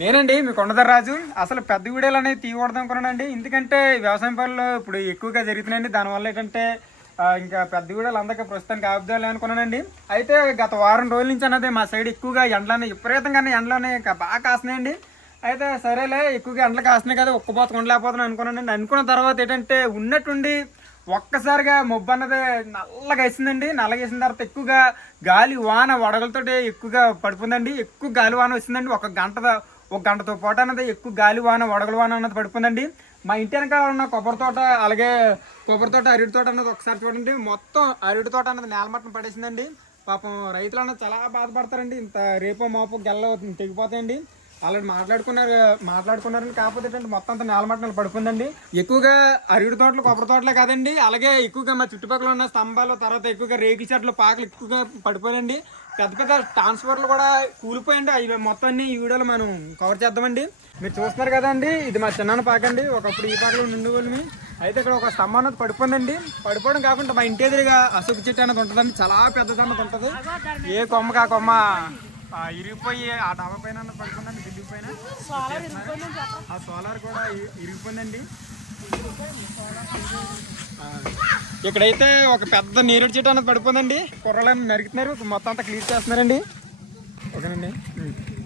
నేనండి మీ కొండదర్రాజు. అసలు పెద్ద వీడియోలు అనేది తీయకూడదు అనుకున్నానండి. ఎందుకంటే వ్యవసాయం పనులు ఇప్పుడు ఎక్కువగా జరుగుతున్నాయండి. దానివల్ల ఏంటంటే ఇంకా పెద్ద వీడియోలు అందరికీ ప్రస్తుతానికి ఆపుదాలి అనుకున్నానండి. అయితే గత వారం రోజుల నుంచి అన్నది మా సైడ్ ఎక్కువగా ఎండలనే విపరీతంగా ఎండలనే బాగా కాస్తున్నాయండి. అయితే సరేలే ఎక్కువగా ఎండలు కాస్తున్నాయి కదా, ఒక్కపోత ఉండలేకపోతున్నాను అనుకున్నానండి. అనుకున్న తర్వాత ఏంటంటే ఉన్నట్టుండి ఒక్కసారిగా మొబ్బు అన్నది నల్లగా వేసిందండి. నల్లగా వేసిన తర్వాత ఎక్కువగా గాలి వాన వడగలతో ఎక్కువగా పడిపోయిందండి. ఎక్కువ గాలి వాన వచ్చిందండి. ఒక గంటతో పాటు అన్నది ఎక్కువ గాలి వాన వడగల వాన అన్నది పడిపోయిందండి. మా ఇంటి వెనకాల ఉన్న కొబ్బరి తోట, అలాగే కొబ్బరి తోట, అరటి తోట అన్నది ఒకసారి చూడండి. మొత్తం అరటి తోట అన్నది నేలమట్టం పడేసిందండి. పాపం రైతులు అన్నది చాలా బాధపడతారండి. ఇంత రేపో మాపో గెల్ల తెగిపోతాయండి. ఆల్రెడీ మాట్లాడుకున్నారని, కాకపోతే ఏంటంటే మొత్తం అంతా నేలమట్టలు పడిపోయిందండి. ఎక్కువగా అరటి తోటలు, కొబ్బరి తోటలే కాదండి, అలాగే ఎక్కువగా మా చుట్టుపక్కల ఉన్న స్తంభాలు, తర్వాత ఎక్కువగా రేగి చెట్లు పాకలు ఎక్కువగా పడిపోయాయండి. పెద్ద పెద్ద ట్రాన్స్ఫర్లు కూడా కూలిపోయండి. అవి మొత్తం అన్ని ఈ వీడియోలో మనం కవర్ చేద్దామండి. మీరు చూస్తున్నారు కదండి, ఇది మా చిన్న పాకండి. ఒకప్పుడు ఈ పాకలో నిండు వాళ్ళమి. అయితే ఇక్కడ ఒక స్తంభం అన్నది పడిపోయిందండి. పడిపోవడం కాకుండా మా ఇంటి ఎదురుగా అశోక చెట్టు అనేది ఉంటుందండి. చాలా పెద్దది అన్నది ఉంటుంది. ఏ కొమ్మకి ఆ కొమ్మ ఇరిగిపోయి ఆ డాబా పైన పడుకుందండి. బిల్డింగ్ పైన ఆ సోలార్ కూడా ఇరిగిపోయిందండి. ఇక్కడైతే ఒక పెద్ద నేరేడు చెట్టు అనేది పడిపోయిందండి. కుర్రలను నరుకుతున్నారు, మొత్తం అంతా క్లియర్ చేస్తున్నారండి. ఓకేనండి.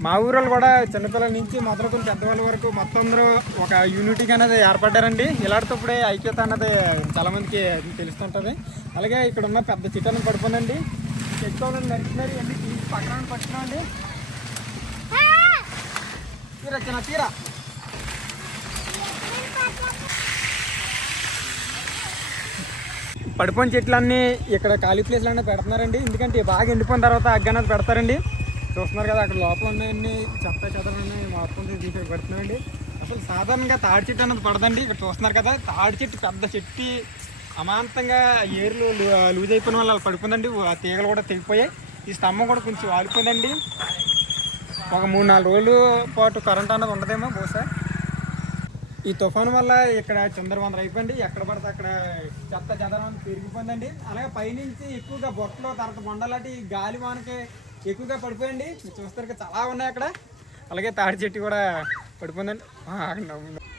మా ఊరోళ్ళు కూడా చిన్నపిల్లల నుంచి మొదలుకొని పెద్దవాళ్ళ వరకు మొత్తం అందరూ ఒక యూనిటీగా అనేది ఏర్పడ్డారండి. ఇలాంటప్పుడే ఐక్యత అన్నది చాలా మందికి తెలుస్తుంటుంది. అలాగే ఇక్కడ ఉన్న పెద్ద చెట్టు అనేది పడిపోయిందండి. చెట్టు నరుకుతున్నారు, ఇవన్నీ తీసి పక్కన పట్టుకున్నామండి. తీరా పడిపోయిన చెట్లన్నీ ఇక్కడ ఖాళీ ప్లేస్లు అన్నీ పెడుతున్నారండి. ఎందుకంటే బాగా ఎండిపోయిన తర్వాత అగ్గి అనేది పెడతారండి. చూస్తున్నారు కదా, అక్కడ లోపల ఉన్నాయన్నీ చెత్త చెదలన్నీ మొత్తం తీసి పెడుతున్నారండి. అసలు సాధారణంగా తాడి చెట్టు అనేది పడదండి. ఇక్కడ చూస్తున్నారు కదా, తాడి చెట్టు పెద్ద చెట్టు అమాంతంగా ఏర్లు లూజ్ అయిపోయిన వల్ల పడిపోయిందండి. ఆ తీగలు కూడా తెగిపోయాయి. ఈ స్తంభం కూడా కొంచెం వాలిపోయిందండి. ఒక 3-4 రోజుల పాటు కరెంట్ అన్నది ఉండదేమో బహుశా. ఈ తుఫాను వల్ల ఇక్కడ చిందరవందర అయిపోయింది. ఎక్కడ పడితే అక్కడ చెత్త చెదరం పెరిగిపోయిందండి. అలాగే పైనుంచి ఎక్కువగా బొట్టలు, తర్వాత బొండలాంటి గాలి వానకి ఎక్కువగా పడిపోయండి. చూస్తారు చాలా ఉన్నాయి అక్కడ. అలాగే తాడి చెట్టు కూడా పడిపోయిందండి.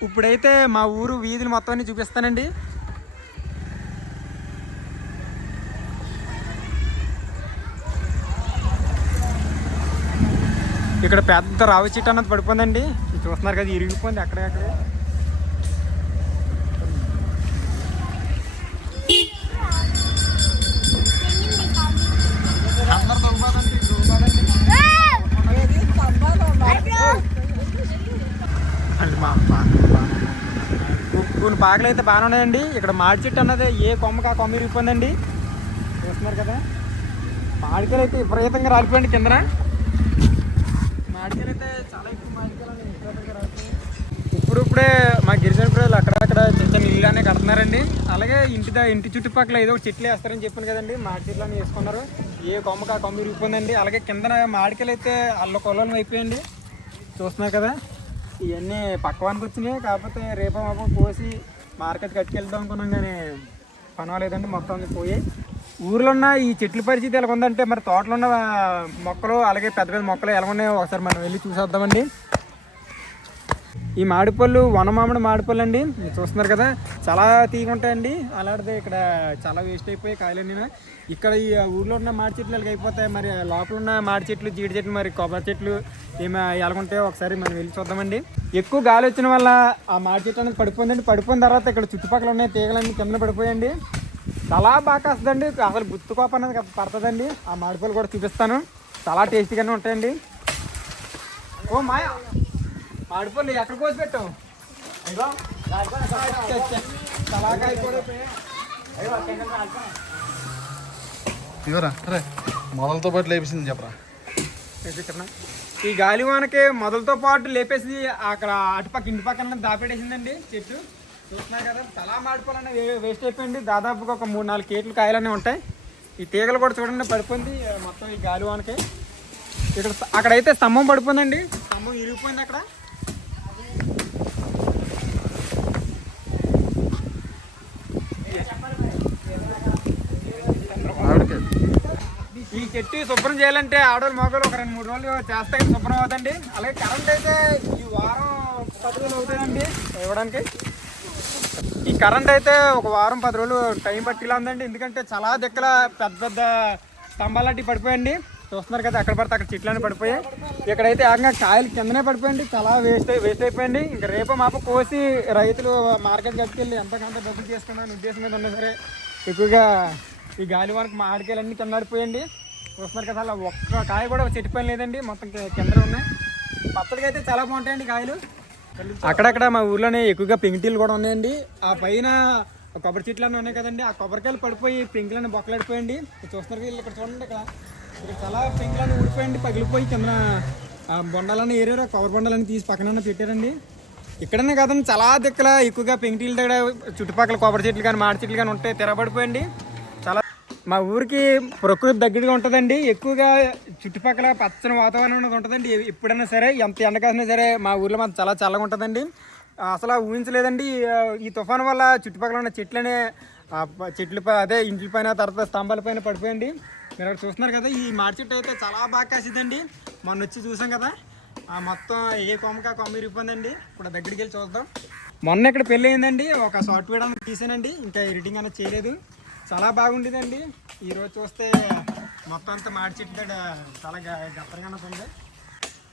ఇప్పుడైతే మా ఊరు వీధులు మొత్తం అన్ని చూపిస్తానండి. ఇక్కడ పెద్ద రావి చెట్టు అన్నది పడిపోయిందండి. చూస్తున్నారు కదా, ఇరిగిపోయింది అక్కడే. కొన్ని పాకలు అయితే బాగానే ఉన్నాయండి. ఇక్కడ మాడి చెట్టు అన్నది ఏ కొమ్మకి ఆ కొమ్మ ఇరిగిపోయిందండి. చూస్తున్నారు కదా, మాడికాయలు అయితే విపరీతంగా రాలిపోయింది కిందన. మాడికాయలు అయితే చాలా ఎక్కువ మాడికాయలు విపరీతంగా రాలిపోయాయి. ఇప్పుడే మా గిరిజన ప్రజలు అక్కడక్కడ చిన్న ఇల్లు అనే కడుతున్నారండి. అలాగే ఇంటి చుట్టుపక్కల ఏదో ఒక చెట్లు వేస్తారని చెప్పాను కదండి, మాడి చెట్లు అని వేసుకున్నారు. ఏ కొమ్మకి ఆ కొమ్మ ఇరిగిపోయిందండి. అలాగే కిందన మాడికాయలు అయితే కొల్లం అయిపోయండి. చూస్తున్నారు కదా, ఇవన్నీ పక్కవానికి వచ్చినాయి. కాకపోతే రేపో మాపో కోసి మార్కెట్ కట్టుకెళ్దాం అనుకున్నాం, కానీ పనవలేదండి. మొత్తం అన్ని పోయాయి. ఊర్లో ఉన్న ఈ చెట్ల పరిస్థితి ఎలా ఉందంటే, మరి తోటలో ఉన్న మొక్కలు, అలాగే పెద్ద పెద్ద మొక్కలు ఎలా ఉన్నాయో ఒకసారి మనం వెళ్ళి చూసేద్దామండి. ఈ మామిడిపళ్ళు వనమామిడి మామిడిపళ్ళు అండి. చూస్తున్నారు కదా, చాలా తీగ ఉంటాయండి. అలాంటిది ఇక్కడ చాలా వేస్ట్ అయిపోయి కాయలన్నీ. ఇక్కడ ఈ ఊర్లో ఉన్న మామిడి చెట్లు ఎలాగ అయిపోతాయి, మరి లోపల ఉన్న మామిడి చెట్లు, జీడి చెట్లు, మరి కొబ్బరి చెట్లు ఏమి ఎలాగుంటాయో ఒకసారి మనం వెళ్ళి చూద్దామండి. ఎక్కువ గాలి వచ్చిన వల్ల ఆ మామిడి చెట్టు అనేది పడిపోయిందండి. పడిపోయిన తర్వాత ఇక్కడ చుట్టుపక్కల ఉన్న తీగలన్నీ కింద పడిపోయండి. చాలా బాగా వస్తుందండి. అసలు గుత్తుకోప అనేది పడుతుందండి. ఆ మామిడిపళ్ళు కూడా చూపిస్తాను, చాలా టేస్టీగానే ఉంటాయండి. ఓ మాయ, మామిడిపళ్ళు ఎక్కడ కోసి పెట్టావు? మొదలతో పాటు లేపేసింది చెప్పరా. ఈ గాలివానకి మొదలతో పాటు లేపేసి అక్కడ అటుపక్క ఇంటి పక్కన దాపెట్టేసిందండి చెట్టు. చూస్తున్నారు కదా, చాలా మాడిపోవాలనే వేస్ట్ అయిపోయింది. దాదాపుగా ఒక 3-4 కేట్లు కాయలనే ఉంటాయి. ఈ తీగలు కూడా చూడండి పడిపోయింది మొత్తం ఈ గాలివానకి. ఇక్కడ అక్కడైతే స్తంభం పడిపోయిందండి. స్తంభం ఇరిగిపోయింది అక్కడ. ఈ చెట్టు శుభ్రం చేయాలంటే ఆడవాళ్ళు మగవాళ్ళు ఒక 2-3 రోజులు చేస్తే శుభ్రం అవుతుందండి. అలాగే కరెంట్ అయితే ఈ వారం 10 రోజులు అవుతాయండి ఇవ్వడానికి. ఈ కరెంట్ అయితే ఒక వారం 10 రోజులు టైం పట్టిలా ఉందండి. ఎందుకంటే చాలా దగ్గర పెద్ద పెద్ద స్తంభాలు లాంటివి పడిపోయండి. చూస్తున్నారు కదా, ఎక్కడ పడితే అక్కడ చెట్లన్నీ పడిపోయాయి. ఇక్కడైతే ఏకంగా కాయలు కిందనే పడిపోయండి. చాలా వేస్ట్ అయిపోయింది. ఇంకా రేపు మాపు కోసి రైతులు మార్కెట్ కట్టుకెళ్ళి ఎంతకంత డబ్బులు చేసుకున్నాను ఉద్దేశం మీద ఉన్నా సరే ఎక్కువగా ఈ గాలి వానకి మామిడికాయలన్నీ కింద పడిపోయండి. చూస్తున్నారు కదా, అలా ఒక్క కాయ కూడా చెట్టు పని లేదండి, మొత్తం కింద ఉన్నాయి. పచ్చడికి అయితే చాలా బాగుంటాయండి కాయలు. అక్కడక్కడ మా ఊర్లోనే ఎక్కువగా పెంకుటీలు కూడా ఉన్నాయండి. ఆ పైన కొబ్బరి చెట్లు అన్నీ ఉన్నాయి కదండి, ఆ కొబ్బరికాయలు పడిపోయి పెంకులన్నీ బొక్కలడిపోయండి. చూస్తున్నారు వీళ్ళు ఇక్కడ చూడండి, ఇక్కడ చాలా పెంకులన్నీ ఊడిపోయండి, పగిలిపోయి కింద బొండాలన్నీ ఏరారు. కొబ్బరి బొండాలన్నీ తీసి పక్కన పెట్టారండి. ఇక్కడనే కాదండి, చాలా దిక్కుల ఎక్కువగా పెంకుటీల దగ్గర చుట్టుపక్కల కొబ్బరి చెట్లు కానీ మామిడి చెట్లు కానీ ఉంటే తిరగబడిపోయండి. చాలా మా ఊరికి ప్రకృతి దగ్గరగా ఉంటుందండి. ఎక్కువగా చుట్టుపక్కల పచ్చని వాతావరణం అనేది ఉంటుందండి. ఎప్పుడైనా సరే ఎంత ఎండకాసినా సరే మా ఊర్లో మాత్రం చాలా చల్లగా ఉంటుందండి. అసలు ఊహించలేదండి ఈ తుఫాను వల్ల చుట్టుపక్కల ఉన్న చెట్లనే అదే ఇంట్ల పైన తర్వాత స్తంభాల పైన పడిపోయండి. మీరు అక్కడ చూస్తున్నారు కదా, ఈ మాడి చెట్టు అయితే చాలా బాగా కాసిద్దండి. మొన్న వచ్చి చూసాం కదా, మొత్తం ఏ కొమ్మకా కొమ్మ ఇరిగిపోయిందండి. ఇప్పుడు దగ్గరికి వెళ్ళి చూద్దాం. మొన్న ఇక్కడ పెళ్ళి అయిందండి, ఒక షార్ట్ వీడియో తీసానండి, ఇంకా ఎడిటింగ్ అనేది చేయలేదు. చాలా బాగుండేదండి. ఈరోజు చూస్తే మొత్తం అంతా మాడి చెట్టు చాలా గప్పరగానే ఉంది.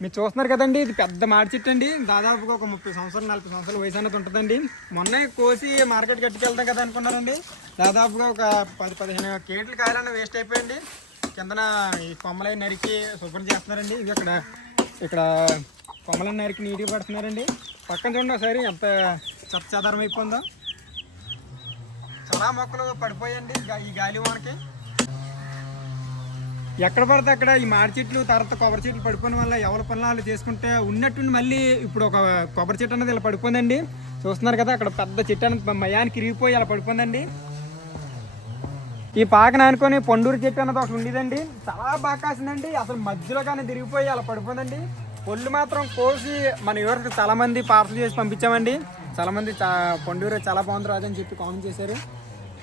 మీరు చూస్తున్నారు కదండి, ఇది పెద్ద మాడి చెట్టు అండి. దాదాపుగా ఒక 30 సంవత్సరాలు 40 సంవత్సరాల వయసు అనేది ఉంటుందండి. మొన్నే కోసి మార్కెట్ కట్టుకెళ్తాం కదా అనుకున్నారండి, దాదాపుగా ఒక 10-15 కేట్ల కాయలన్నీ వేస్ట్ అయిపోయింది. కిందన ఈ కొమ్మలై నరికి శుభ్రం చేస్తున్నారండి. ఇది ఇక్కడ కొమ్మలను నరికి నీట్గా పడుతున్నారండి. పక్కన చూడండి ఒకసారి ఎంత చెదారం అయిపోయిందో. చాలా మొక్కలు పడిపోయండి ఈ గాలి వానకి. ఎక్కడ పడితే అక్కడ ఈ మాడి చెట్లు తర్వాత కొబ్బరి చెట్లు పడిపోయిన వల్ల ఎవరి పనులు చేసుకుంటే ఉన్నట్టుండి మళ్ళీ ఇప్పుడు ఒక కొబ్బరి చెట్టు అనేది ఇలా పడిపోయిందండి. చూస్తున్నారు కదా, అక్కడ పెద్ద చెట్టు అనేది మయానికి ఇరిగిపోయి అలా పడిపోయిందండి. ఈ పాకన అనుకొని పండూరు చెట్టు అన్నది ఒకటి ఉండేదండి, చాలా బాగా కాసిందండి. అసలు మధ్యలో కానీ తిరిగిపోయి అలా పడిపోయిందండి. పొల్లు మాత్రం కోసి మన ఎవరికి చాలామంది పార్సల్ చేసి పంపించామండి. చాలామంది పండూరు చాలా బాగుంది రాదని చెప్పి కామెంట్ చేశారు.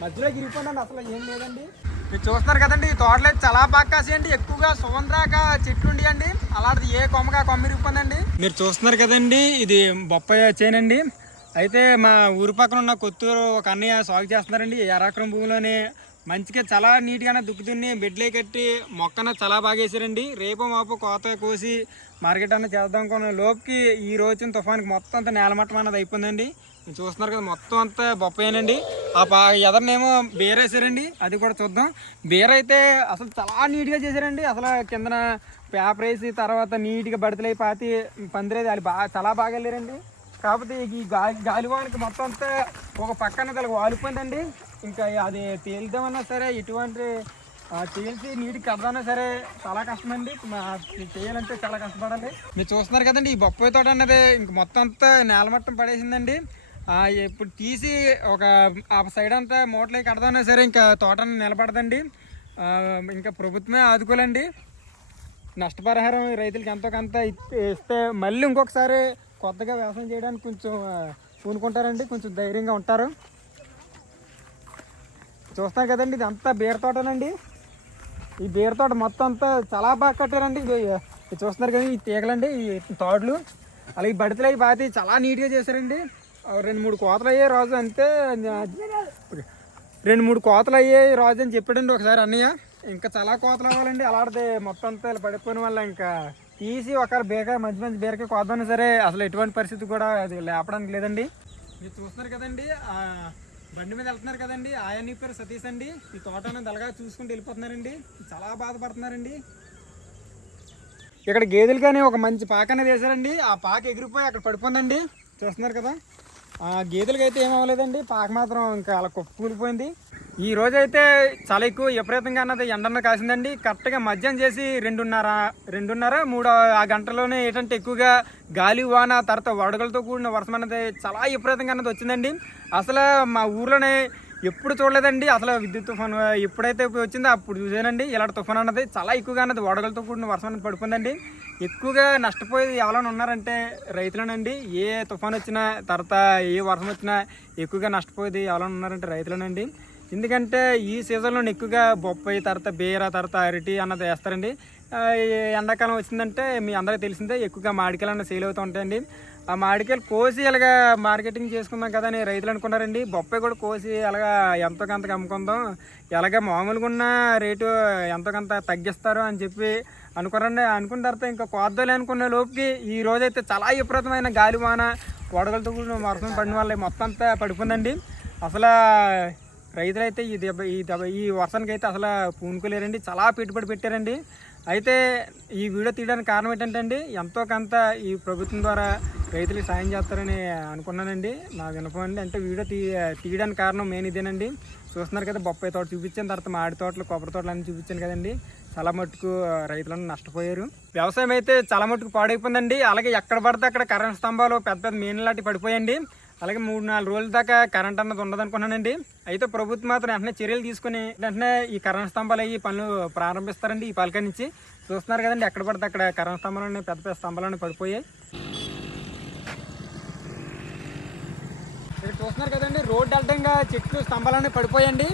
మధ్యలో గిరిగిపోయిందండి, అసలు ఏం లేదండి. మీరు చూస్తున్నారు కదండి, ఈ తోటలు అయితే చాలా బాగా కాసేయండి. ఎక్కువగా సుగంధ్రాక చెట్లు ఉండేయండి, అలాంటిది ఏ కొమ్మగా కొమ్మ ఇరిగిపోయిందండి. మీరు చూస్తున్నారు కదండి, ఇది బొప్పాయి చేనండి. అయితే మా ఊరి పక్కన ఉన్న కొత్తూరు ఒక అన్నయ్య సాగు చేస్తున్నారండి. 1 ఎకరం భూమిలోనే మంచిగా చాలా నీట్గానే దుక్కుతున్ని బెడ్లే కట్టి మొక్కన చాలా బాగా వేసారండి. రేపు మాపు కోత కోసి మార్కెట్ అన్న చేద్దాం అనుకున్న లోపుకి ఈ రోజున తుఫానికి మొత్తం అంతా నేలమట్టం అన్నది అయిపోయిందండి. చూస్తున్నారు కదా, మొత్తం అంతా బొప్పాయేనండి. ఎదరనేమో బీర వేసారండి, అది కూడా చూద్దాం. బీర అయితే అసలు చాలా నీట్గా చేశారండి. అసలు కిందన పేపర్ వేసి తర్వాత నీట్గా బడితలై పాతి పందిరేది అది చాలా బాగా వెళ్ళారండి. కాకపోతే ఈ గాలివానికి మొత్తం అంతా ఒక పక్కన తలకి వాలిపోయిందండి. ఇంకా అది తేలిద్దామన్నా సరే ఎటువంటి తేల్చి నీటికి కడదామన్నా సరే చాలా కష్టమండి. చేయాలంటే చాలా కష్టపడాలి. మీరు చూస్తున్నారు కదండి, ఈ బొప్పాయి తోట అన్నది ఇంక మొత్తం అంతా నేలమట్టం పడేసిందండి. ఇప్పుడు తీసి ఒక ఆ సైడ్ అంతా మూటలే కడదామన్నా సరే ఇంకా తోట నిలబడదండి. ఇంకా ప్రభుత్వమే ఆదుకోవాలండి. నష్టపరిహారం రైతులకి ఎంతో కొంత ఇస్తే మళ్ళీ ఇంకొకసారి కొత్తగా వ్యవసాయం చేయడానికి కొంచెం పూనుకుంటారండి, కొంచెం ధైర్యంగా ఉంటారు. చూస్తారు కదండి, ఇది అంతా బీర తోటనండి. ఈ బీర తోట మొత్తం అంతా చాలా బాగా కట్టారండి. ఇది చూస్తున్నారు కదా, ఈ తీగలండి, ఈ తోటలు అలాగే ఈ బడితలు అవి బాతి చాలా నీట్గా చేశారండి. 2-3 కోతలు అయ్యే రోజు అంతే, 2-3 కోతలు అయ్యే రోజు అని చెప్పాడండి ఒకసారి అన్నయ్య. ఇంకా చాలా కోతలు అవ్వాలండి. అలాంటిది మొత్తం అంతా ఇలా పడిపోయిన వల్ల ఇంకా తీసి ఒకవేళ బీరకాయ మంచి బీరకాయ కోద్దామన్నా సరే అసలు ఎటువంటి పరిస్థితి కూడా అది లేపడానికి లేదండి. మీరు చూస్తున్నారు కదండి, బండి మీద వెళ్తున్నారు కదండి, ఆయన పేరు సతీష్ అండి. ఈ తోట అనేది అలాగా చూసుకుంటూ వెళ్ళిపోతున్నారండి, చాలా బాధపడుతున్నారండి. ఇక్కడ గేదెలు కానీ ఒక మంచి పాక అనేది వేసారండి, ఆ పాక ఎగిరిపోయి అక్కడ పడిపోయిందండి. చూస్తున్నారు కదా, ఆ గేదెలకి అయితే ఏమవ్వలేదండి, పాక మాత్రం ఇంకా అలా కూలిపోయింది. ఈ రోజు అయితే చాలా ఎక్కువ విపరీతంగా అన్నది ఎండన్న కాసిందండి. కరెక్ట్గా మధ్యాహ్నం చేసి 2:30-3 ఆ గంటలోనే ఏంటంటే ఎక్కువగా గాలి వాన తర్వాత వడగలతో కూడిన వర్షం అన్నది చాలా విపరీతంగా అన్నది వచ్చిందండి. అసలు మా ఊర్లోనే ఎప్పుడు చూడలేదండి. అసలు విద్యుత్ తుఫాను ఎప్పుడైతే వచ్చిందో అప్పుడు చూసానండి. ఇలాంటి తుఫాను అన్నది చాలా ఎక్కువగా అన్నది వడగలతో కూడిన వర్షం అనేది పడిపోయిందండి. ఎక్కువగా నష్టపోయేది ఎవరైనా ఉన్నారంటే రైతులనండి. ఏ తుఫాను వచ్చినా తర్వాత ఏ వర్షం వచ్చినా ఎక్కువగా నష్టపోయేది ఎవరైనా ఉన్నారంటే రైతులనండి. ఎందుకంటే ఈ సీజన్లో ఎక్కువగా బొప్పాయి తర్వాత బీర తర్వాత అరటి అన్నది వేస్తారండి. ఈ ఎండాకాలం వచ్చిందంటే మీ అందరికీ తెలిసిందే ఎక్కువగా మామిడికాయలు అన్నది సేల్ అవుతూ ఉంటాయండి. ఆ మామిడికాయలు కోసి అలాగా మార్కెటింగ్ చేసుకుందాం కదా అని రైతులు అనుకున్నారండి. బొప్పాయి కూడా కోసి అలాగా ఎంతో కొంత అమ్ముకుందాం, ఎలాగ మామూలుగా ఉన్న రేటు ఎంతో కొంత తగ్గిస్తారు అని చెప్పి అనుకున్నారండి. అనుకున్న తర్వాత ఇంకా కోద్దాలి అనుకునే లోపుకి ఈ రోజైతే చాలా విపరీతమైన గాలివాన వడగలతో కూడిన వర్షం పడిన వల్ల మొత్తం అంతా పడిపోయిందండి. అసలు రైతులైతే ఈ వర్షానికి అయితే అసలు పూనుకోలేరండి. చాలా పెట్టుబడి పెట్టారండి. అయితే ఈ వీడియో తీయడానికి కారణం ఏంటంటే అండి, ఎంతో కొంత ఈ ప్రభుత్వం ద్వారా రైతులకు సాయం చేస్తారని అనుకున్నానండి. నా వినపం అండి. అంటే వీడియో తీయడానికి కారణం మెయిన్ ఇదేనండి. చూస్తున్నారు కదా, బొప్పాయి తోట చూపించాను, తర్వాత మామిడి తోటలు కొబ్బరి తోటలు అన్నీ చూపించాను కదండి. చాలా మట్టుకు రైతులను నష్టపోయారు. వ్యవసాయం అయితే చాలా మట్టుకు పాడైపోయిందండి. అలాగే ఎక్కడ పడితే అక్కడ కరెంట్ స్తంభాలు పెద్ద పెద్ద మెయిన్ లాంటివి పడిపోయండి. అలాగే 3-4 రోజుల దాకా కరెంట్ అన్నది ఉండదనుకున్నానండి. అయితే ప్రభుత్వం మాత్రం వెంటనే చర్యలు తీసుకుని వెంటనే ఈ కరెంట్ స్తంభాలు అయ్యి పనులు ప్రారంభిస్తారండి. ఈ పలక నుంచి చూస్తున్నారు కదండి, ఎక్కడ పడితే అక్కడ కరెంట్ స్తంభాలను పెద్ద పెద్ద స్తంభాలను పడిపోయాయి. ఇక్కడ చూస్తున్నారు కదండి, రోడ్డు అడ్డంగా చెట్లు స్తంభాలన్నీ పడిపోయండి.